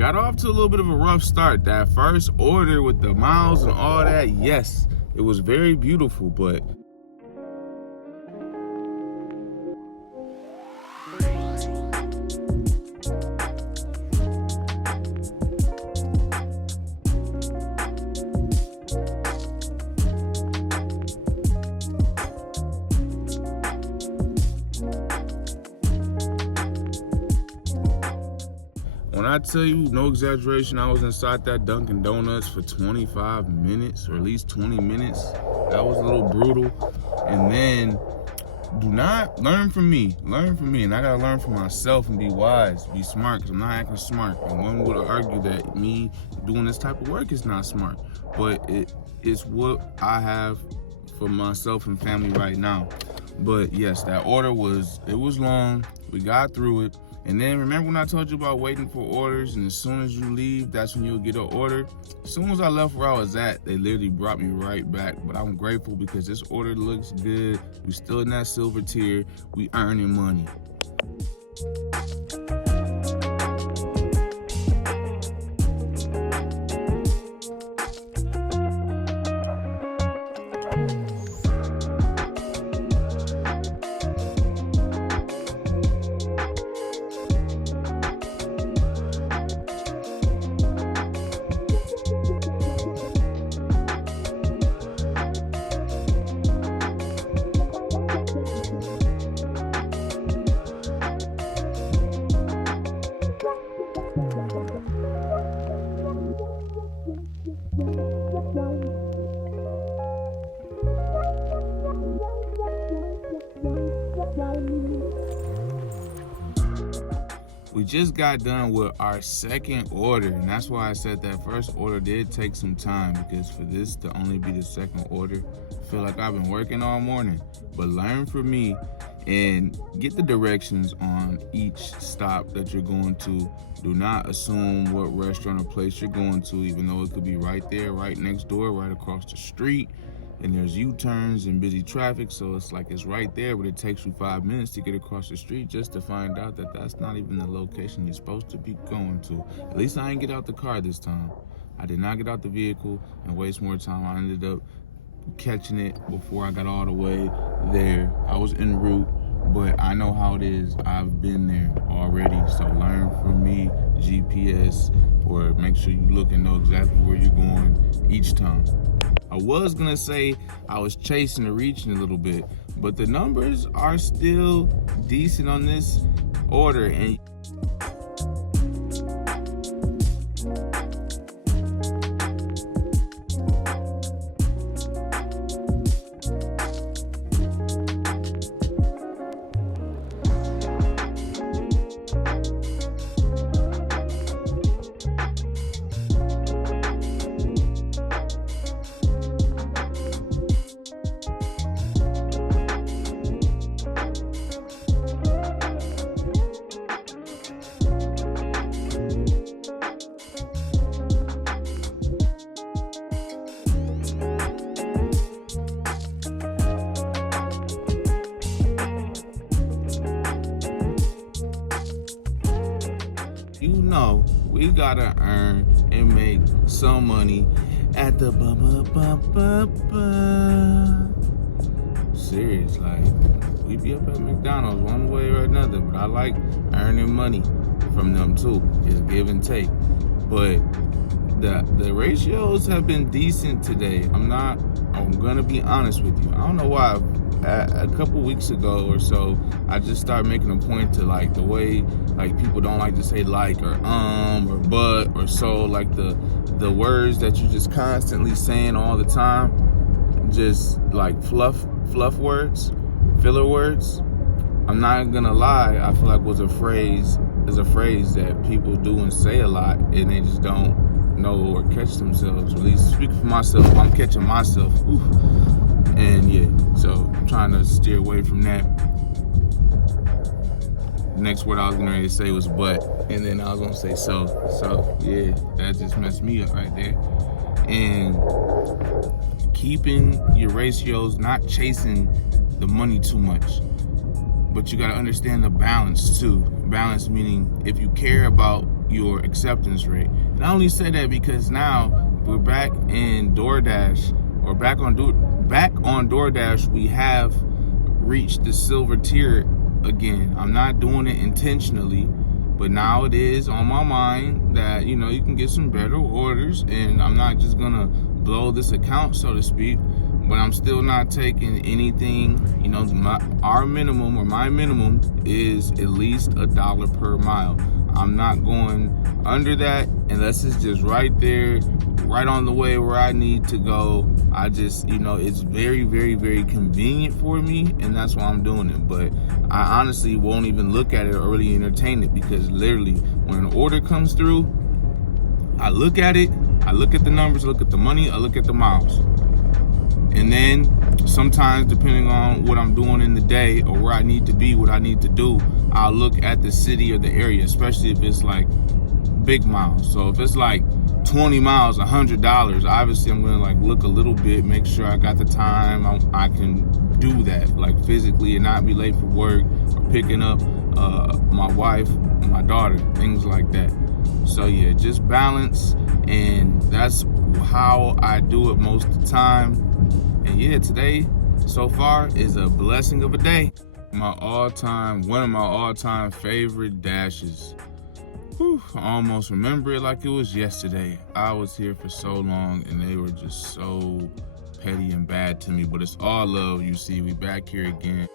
got off to a little bit of a rough start. That first order with the miles and all that, yes, it was very beautiful, but when I tell you, no exaggeration, I was inside that Dunkin' Donuts for 25 minutes, or at least 20 minutes. That was a little brutal. And then, do not learn from me. Learn from me. And I gotta learn from myself and be wise, be smart, because I'm not acting smart. And one would argue that me doing this type of work is not smart. But it's what I have for myself and family right now. But yes, that order was long. We got through it. And then remember when I told you about waiting for orders, and as soon as you leave, that's when you'll get an order? As soon as I left where I was at, they literally brought me right back. But I'm grateful because this order looks good. We still in that silver tier. We earning money. We just got done with our second order, and that's why I said that first order did take some time, because for this to only be the second order, I feel like I've been working all morning. But learn from me and get the directions on each stop that you're going to. Do not assume what restaurant or place you're going to, even though it could be right there, right next door, right across the street. And there's U-turns and busy traffic, so it's like it's right there, but it takes you 5 minutes to get across the street just to find out that that's not even the location you're supposed to be going to. At least I didn't get out the car this time. I did not get out the vehicle and waste more time. I ended up catching it before I got all the way there. I was en route, but I know how it is. I've been there already, so learn from me, GPS, or make sure you look and know exactly where you're going each time. I was gonna say I was chasing or reaching a little bit, but the numbers are still decent on this order. And we gotta earn and make some money at the serious. Like, we be up at McDonald's one way or another, but I like earning money from them too. Just give and take. But the ratios have been decent today. I'm gonna be honest with you. I don't know why. A couple weeks ago or so, I just started making a point to, like, the way, like, people don't like to say like or but or so, like the words that you just constantly saying all the time, just like fluff words, filler words. I'm not gonna lie, I feel like is a phrase that people do and say a lot, and they just don't know or catch themselves. At least speaking for myself, I'm catching myself. Oof. And yeah, so I'm trying to steer away from that. The next word I was gonna say was but, and then I was gonna say so. So yeah, that just messed me up right there. And keeping your ratios, not chasing the money too much, but you gotta understand the balance too. Balance meaning if you care about your acceptance rate. And I only say that because now we're back in DoorDash, or back on DoorDash. We have reached the silver tier again. I'm not doing it intentionally, but now it is on my mind that you can get some better orders, and I'm not just gonna blow this account, so to speak. But I'm still not taking anything. Our minimum, or my minimum, is at least $1 per mile. I'm not going under that unless it's just right there, right on the way where I need to go. I just, it's very, very, very convenient for me, and that's why I'm doing it. But I honestly won't even look at it or really entertain it, because literally when an order comes through, I look at it, I look at the numbers, I look at the money, I look at the miles. And then sometimes, depending on what I'm doing in the day or where I need to be, what I need to do, I'll look at the city or the area, especially if it's like big miles. So if it's like 20 miles, $100, obviously I'm gonna look a little bit, make sure I got the time, I can do that, physically, and not be late for work or picking up my wife, my daughter, things like that. So yeah, just balance, and that's how I do it most of the time. And yeah, today so far is a blessing of a day. One of my all-time favorite dashes. Whew, I almost remember it like it was yesterday. I was here for so long, and they were just so petty and bad to me, but it's all love. You see, we back here again.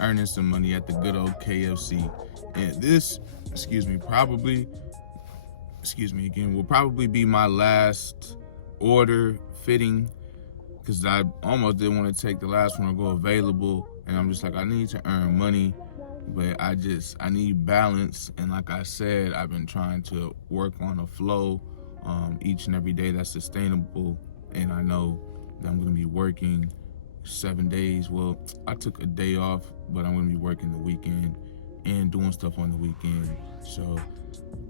Earning some money at the good old KFC. And this, will probably be my last order fitting, because I almost didn't want to take the last one or go available. And I'm just like, I need to earn money, but I need balance. And like I said, I've been trying to work on a flow each and every day that's sustainable. And I know that I'm going to be working 7 days. Well, I took a day off, but I'm going to be working the weekend and doing stuff on the weekend. So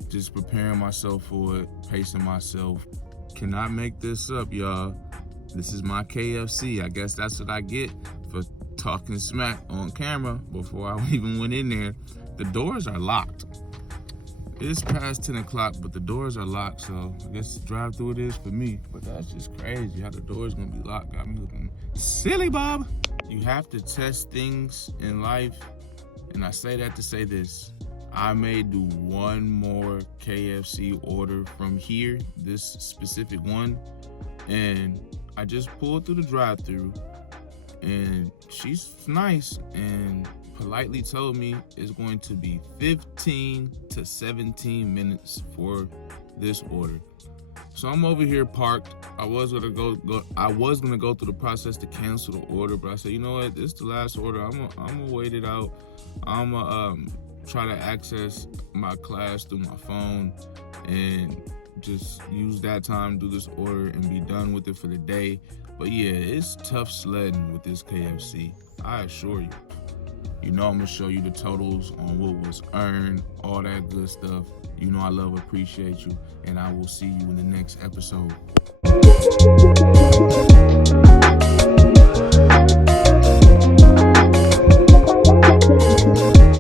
just preparing myself for it, pacing myself. Cannot make this up, y'all. This is my KFC. I guess that's what I get for talking smack on camera before I even went in there. The doors are locked. It's past 10 o'clock, but the doors are locked, so I guess drive-through it is for me. But that's just crazy how the door's gonna be locked. Got me looking silly, Bob. You have to test things in life, and I say that to say this. I may do one more KFC order from here, this specific one, and I just pulled through the drive-through, and she's nice and politely told me it's going to be 15 to 17 minutes for this order. So I'm over here parked. I was gonna go through the process to cancel the order, but I said, you know what? This is the last order. I'm gonna wait it out. I'm gonna try to access my class through my phone and just use that time, do this order, and be done with it for the day. But yeah, it's tough sledding with this KFC, I assure you. I'm gonna show you the totals on what was earned, all that good stuff. I love, appreciate you, and I will see you in the next episode.